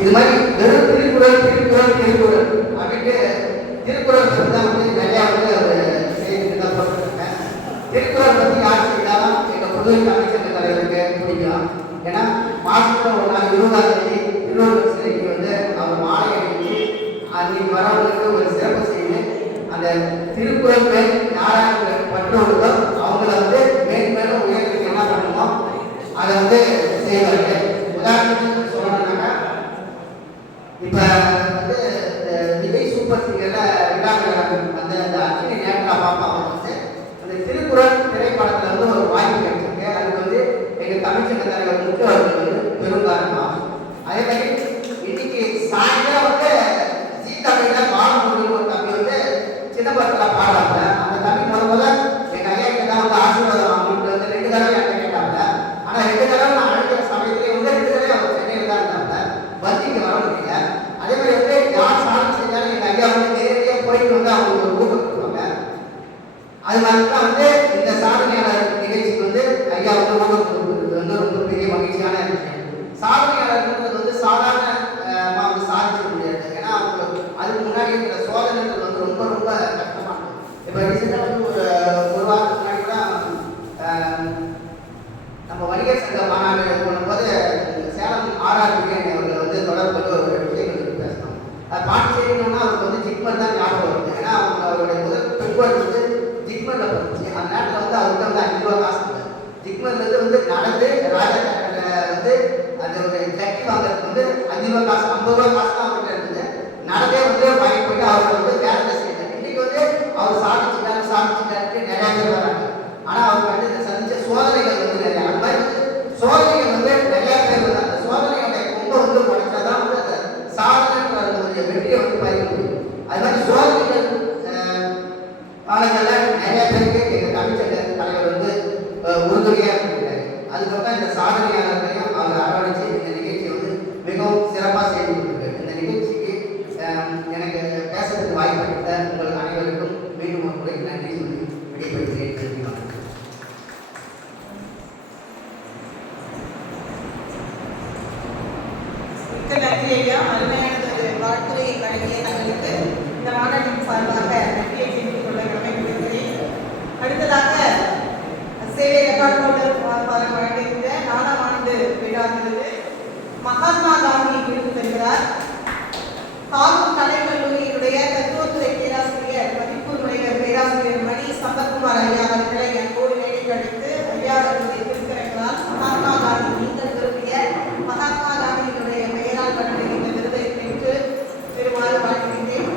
இது மாதிரி வெறும் திருக்குறள் திருக்குறள் திருக்குறள் அப்படின்ட்டு திருக்குறள் பற்றி தான் வந்து நிறையா வந்து அவர் செய்திட்டு தான் போட்டுருக்கேன். திருக்குறள் பற்றி யார் செய்தாலும் எங்கள் புதுவை தமிழ்ச்சங்க தலைவருக்கு பிடிக்கும். ஏன்னா மாதத்தில் ஒரு நாள் 20ஆம் தேதி திருவள்ளுவர் சிலைக்கு வந்து அவர் மாலை அணிஞ்சு அன்னைக்கு வரவங்களுக்கு ஒரு சிறப்பு செய்து அந்த திருக்குறள் மேல் யாராக பற்றுள்ளதோ அவங்கள வந்து மேலும் உயரத்துக்கு என்ன பண்ணணுமோ அதை வந்து செய்வார்கள். உதாரணத்துக்கு சொல்லணும்னாக்கா இப்போ வந்து விஜய் சூப்பர் சிங்கர்ல அந்த அக்னி நேற்றா பாப்பா வந்து அந்த திருக்குறள் திரைப்படத்துல வந்து ஒரு வாய்ப்பு கிடைச்சிருக்கு. அதுக்கு வந்து எங்க தமிழ்ச்சங்க தலைவர் முக்கிய அவர்கள் வந்து பெரும் காரணம். அதே மாதிரி இன்னைக்கு சாயந்தரம் வந்து ஜி தமிழ்ல பாலமுருகன் ஒரு தம்பி வந்து சிதம்பரத்துல பாடுறாங்க. அந்த தம்பி முதல்ல எங்க ஐயா கிட்ட தான் வந்து ஆசீர்வாதம் வாங்கணும்னு வந்து 2 தடவை என்கிட்ட கேட்டாங்க. ஆனா 2 தடவை நான் அழைக்கிற சமயத்திலே வந்து 2 தடவை அவர் சென்னையில் தான் இருந்தாங்க, வந்து இங்க வர முடியல. அதே மாதிரி வந்து யார் சாதனை செஞ்சாலும் எங்க ஐயா வந்து நேரடியாக போயிட்டு வந்து அவங்க ஒரு ஊக்கம் கொடுப்பாங்க. அது மாதிரி தான் வந்து இந்த சாதனையாளர் நிகழ்ச்சிக்கு வந்து ஐயா வந்து ஊக்கம் கொடுக்குறது வந்து ரொம்ப பெரிய மகிழ்ச்சியான விஷயம். சாதனையாளர்ன்றது வந்து சாதாரண வந்து சாதிக்க முடியாது. ஏன்னா அவங்க அதுக்கு முன்னாடி இருக்கிற சோதனைகள் வந்து ரொம்ப ரொம்ப கஷ்டமானது. இப்போ ரீசெண்டாக வந்து ஒரு வாரத்துக்கு முன்னாடி கூட நம்ம வணிகர் சங்க மாநாடு போடும்போது சேலம் ஆர்ஆர் பிரியாணி அவர்கள் வந்து தொடர்பு ஒரு விஷயங்கள் பேசணும். அது பாட்டு செய்யணும்னா அவருக்கு வந்து ஜிக்மர் தான் ஞாபகம் வருது. ஏன்னா அவருடைய முதல் பெண்கள் வந்து ஜிக்மரில் போச்சு. அந்த நேரத்தில் வந்து அவருக்கு வந்து 5 ரூபா காசு இல்லை. ஜிக்மர்லேருந்து வந்து நடந்து ராஜா வந்து அந்த ஒரு சட்டி வாங்குறதுக்கு வந்து 5 ரூபா காசு 50 ரூபா காசு தான் அவர்கிட்ட இருந்தது. நடந்தே வந்து வாங்கி போயிட்டு அவர் வந்து வேலை செய்யறாரு. இன்னைக்கு வந்து அவர் சாதிச்சுட்டாரு நிறைய பேர் வராங்க. ஆனால் அவருக்கு வந்து சந்திச்ச சோதனைகள் வந்து நிறைய அந்த மாதிரி சோதனைகள் வந்து நிறைய பேர் வந்து அந்த சோதனைகளை ரொம்ப வந்து படிச்சாதான் வந்து அந்த சாதனைன்ற அந்த ஒரு வெற்றியை வந்து பயிர முடியும். அது மாதிரி சோதனைகள் காலங்களில் நிறைய பேருக்கு எங்கள் தமிழ்ச்சங்க தலைவர் வந்து உறுதுணையாக இருந்திருக்காரு. அதுக்கப்புறம் இந்த சாதனையாளர்களையும் அவர் அரவணைச்சு இந்த நிகழ்ச்சியை வந்து மிகவும் சிறப்பாக செய்து கொடுத்துருக்காரு. இந்த நிகழ்ச்சிக்கு எனக்கு பேசுறதுக்கு வாய்ப்பு அளித்த உங்கள் அனைவருக்கும் மீண்டும் ஒரு முறை நன்றி சொல்லி விடைபெறுகிறேன். நன்றி ஐயா. அருமையானது வாழ்த்துறையை வழங்கிய தங்களுக்கு இந்த மாநாட்டின் சார்பாக நன்றியை தெரிவித்துக் கொள்ள கடமைப்படுகிறேன். அடுத்ததாக சேவை ரெக்கார்டு வழங்குகின்ற 4ஆம் ஆண்டு விழா விருது மகாத்மா காந்தி விருது பெறுகிறார். காவல் கலைக்கல்லூரியினுடைய தத்துவத்துறை பேராசிரியர் மதிப்புரைய பேராசிரியர் மணி சம்பத்குமார் ஐயா அவர்களை அன்போடு மேடைக்கு அழைத்து ஐயா அவர்களுடைய திருக்கரங்களால் மகாத்மா காந்தி நீங்கள் விரும்பிய மகாத்மா காந்தியினுடைய பெயரால் வழங்கிய இந்த விருதை பெற்று பெறுமாறு வாழ்த்துகின்றேன்.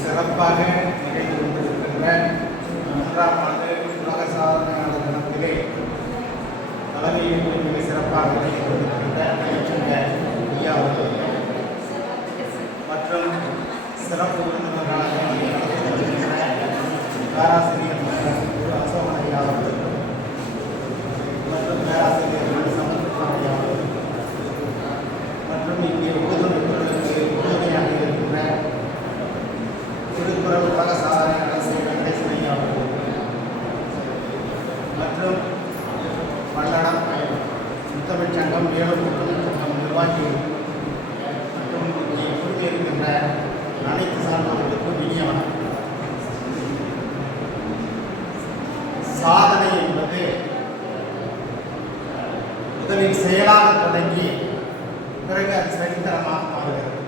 சிறப்பாக நிகழ்ந்து கொண்டிருக்கின்ற 3ஆம் ஆண்டு உலக சாதனையாளர் தினத்திலே தலைமையில் மிக சிறப்பாக நிகழ்ந்து கொண்டிருக்கின்ற நகைச்சுங்க ஐயா அவர்கள் மற்றும் சிறப்பு விருந்தினராக பேராசிரியர் அசோகன் ஐயா அவர்கள் மற்றும் பேராசிரியர் சமத்துக்குமார் ஐயா அவர்கள் மற்றும் இங்கே உறுதுணைகளுக்கு உறுதுணையாக இருக்கின்ற திருக்குறள் உலக சாதனை அரசு வெங்கடேசன் ஐயா அவர்கள் மற்றும் பல்லடம் முத்தமிழ் சங்கம் வேலூர் முத்தமிழ் சங்கம் நிர்வாகிகள் மற்றும் இங்கே கூறியிருக்கின்ற அனைத்து சார்ந்தவர்களுக்கும் இனிய வணக்கம். சாதனை என்பது முதலில் செயலாக தொடங்கி பிறகு அது சரித்திரமாக மாறுகிறது.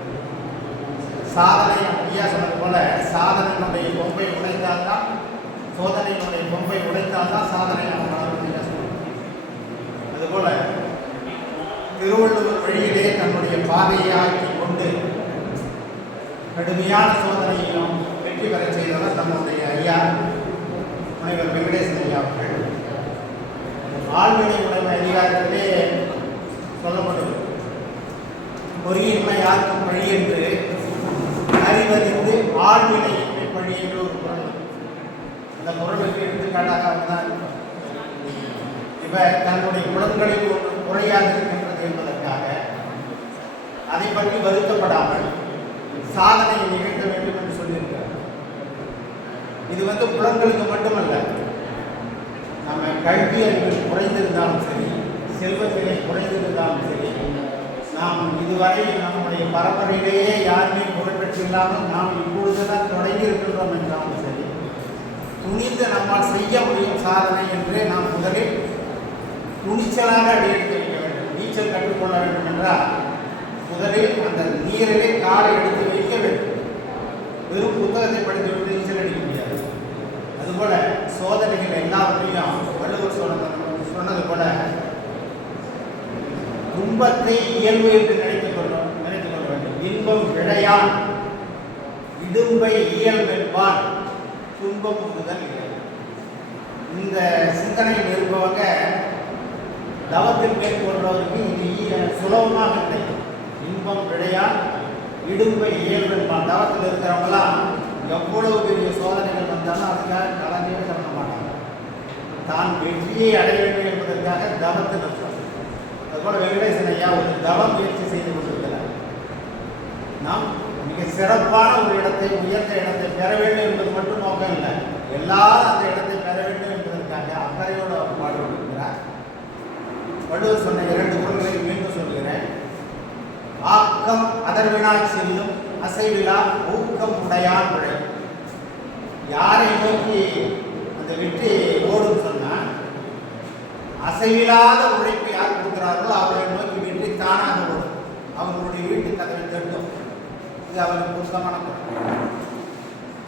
சாதனை ஐயா சொன்னது போல சாதனையினுடைய பொம்பை உடைத்தால்தான் சோதனையினுடைய பொம்பை உடைத்தால்தான் சாதனை நம்ம வளர்ந்து சொல்லுவோம். அதுபோல திருவள்ளுவர் வழியிலே தன்னுடைய பாதையை ஆக்கி கொண்டு கடுமையான சோதனையிலும் வெற்றி பெற செய்தவர் நம்முடைய ஐயா முனைவர் வெங்கடேசன் ஐயா அவர்கள். ஆழ்வினை உடைமை அதிகாரத்திலே சொல்லப்படுவது பொறியின்மை யாருக்கும் பழி என்று அறிவறிந்து ஆழ்வினையின்மை பழி என்று ஒரு குரல். அந்த குரலுக்கு எடுத்துக்காட்டாக அவர்தான் இவர் தன்னுடைய குழந்தைகளில் ஒரு குறையாக இருக்கின்றது என்பதற்காக அதை பற்றி வருத்தப்படாமல் சாதனையை நிகழ்த்த வேண்டும் என்று சொல்லியிருக்கிறார். இது புலன்களுக்கு மட்டுமல்ல, நம்ம கல்வி அறிவில் குறைந்திருந்தாலும் சரி, செல்வத்திலே குறைந்திருந்தாலும் சரி, நாம் இதுவரை நம்முடைய பரம்பரையிலேயே யாருமே புகழ்பெற்று இல்லாமல் நாம் இப்பொழுதுதான் தொடங்கி இருக்கின்றோம் என்றாலும் சரி, துணிந்து நம்மால் செய்ய முடியும் சாதனை என்று நாம் முதலில் துணிச்சலாக அடி எடுத்து வைக்க வேண்டும். நீச்சல் கற்றுக்கொள்ள வேண்டும் என்றால் முதலில் அந்த நீரிலே காலை எடுத்து வைக்க வேண்டும். வெறும் புத்தகத்தை படித்துவிட்டு நீச்சல் அடிக்க முடியாது. அதுபோல சோதனைகள் எல்லாவற்றையும் வள்ளுவர் சொன்னது போல துன்பத்தை இயல்பு என்று நினைத்துக் கொள்ள வேண்டும். இன்பம் விளையான் இடும்பை இயல்பென்பான் துன்பம் உறுதல் இல்லை. இந்த சிந்தனையில் இருப்பவங்க தவத்தில் மேற்கொள்றவருக்கு இது சுலபமாக இல்லை. இன்பம் விளையான் இடும்பை இயல்பென்பான். தவத்தில் இருக்கிறவங்களாம் எவ்வளவு பெரிய சோதனைகள் வந்தாலும் அதுக்காக கலந்தே கலந்த மாட்டாங்க. தான் வெற்றியை அடைய வேண்டும் என்பதற்காக தவத்தில் இருப்பார். அதுபோல வெங்கடேசன் ஐயா ஒரு தவம் முயற்சி செய்து கொண்டிருக்கிறார். நாம் மிக சிறப்பான ஒரு இடத்தை, உயர்ந்த இடத்தை பெற வேண்டும் என்பது மட்டும் நோக்கம் இல்லை, எல்லாரும் அந்த இடத்தை பெற வேண்டும் என்பதற்காக அக்கறையோடு அவர் பாடுபடுகிறார். வள்ளுவர் சொன்ன 2 குறள்களை மீண்டும் சொல்கிறேன். ஆக்கம் அதர்வினா செல்லும் அசைவிலா ஊக்கம் உடையான் உழை. யாரை நோக்கி அந்த வெற்றி ஓடும் சொன்னால் அசைவில்லாத உழைப்பு யார் கொடுக்கிறார்களோ அவரை நோக்கி வெற்றி தானாக ஓடும். அவர்களுடைய வீட்டு கதவை தட்டும். இது அவருக்கு பொருத்தமான குரல்.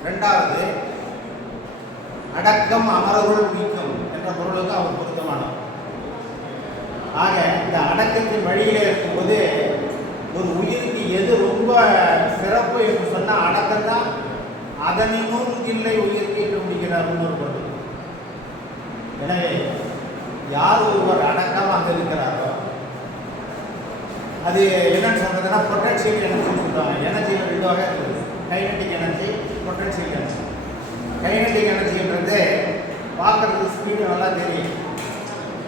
2வது அடக்கம் அமரருள் நீக்கம் என்ற பொருளுக்கு அவர் பொருத்தமானவர். ஆக இந்த அடக்கத்தின் வழியிலே இருக்கும்போது ஒரு உயிருக்கு எது ரொம்ப சிறப்பு என்று சொன்னால் அடக்கம்தான். அதனினும் இல்லை உயிருக்கு என்று முடிக்கிறார் ஒரு பொருள். எனவே யார் ஒருவர் அடக்கமாக இருக்கிறாரோ அது என்னன்னு சொல்றதுன்னா பொட்டன்ஷியல் எனர்ஜின்னு சொல்லுவாங்க. எனர்ஜி 2 வகை இருக்குது. Kinetic energy, potential energy. Kinetic எனர்ஜின்றது பார்க்கறதுக்கு ஸ்பீடு நல்லா தெரியும்,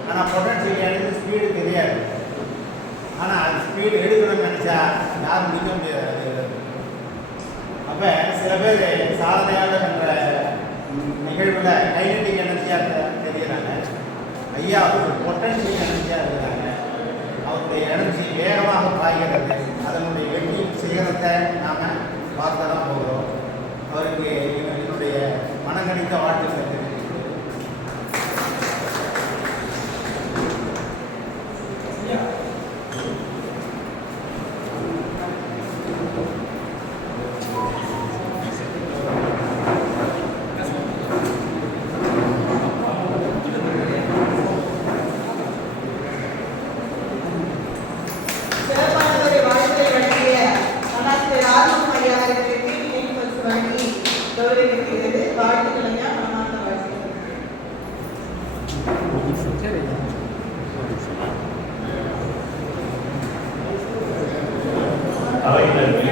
ஆனால் பொட்டன்ஷியல் எனர்ஜி ஸ்பீடு தெரியாது. ஆனால் அது ஸ்பீடு எடுக்கணும்னு நினச்சா யாரும் நிற்க முடியாது. அப்போ சில பேர் சாதனையாளர் என்ற நிகழ்வில் கைனடிக் எனர்ஜியாக தெரிகிறாங்க. ஐயா அவர்கள் பொட்டன்ஷியல் எனர்ஜியாக இருக்கிறாங்க. அவருடைய எனர்ஜி வேகமாக பாய்கிறது. அதனுடைய வெற்றி சிகரத்தை நாம் பார்த்து தான் போகிறோம். அவருக்கு என்னுடைய மனங்கணித்த வாழ்த்துக்களை தெரிவிக்கிறேன். சிறப்பான ஒரு வாழ்க்கை வழங்கிய கலாச்சார ஆர்வம் ஐயா இருக்கிறது. அவை தன்மை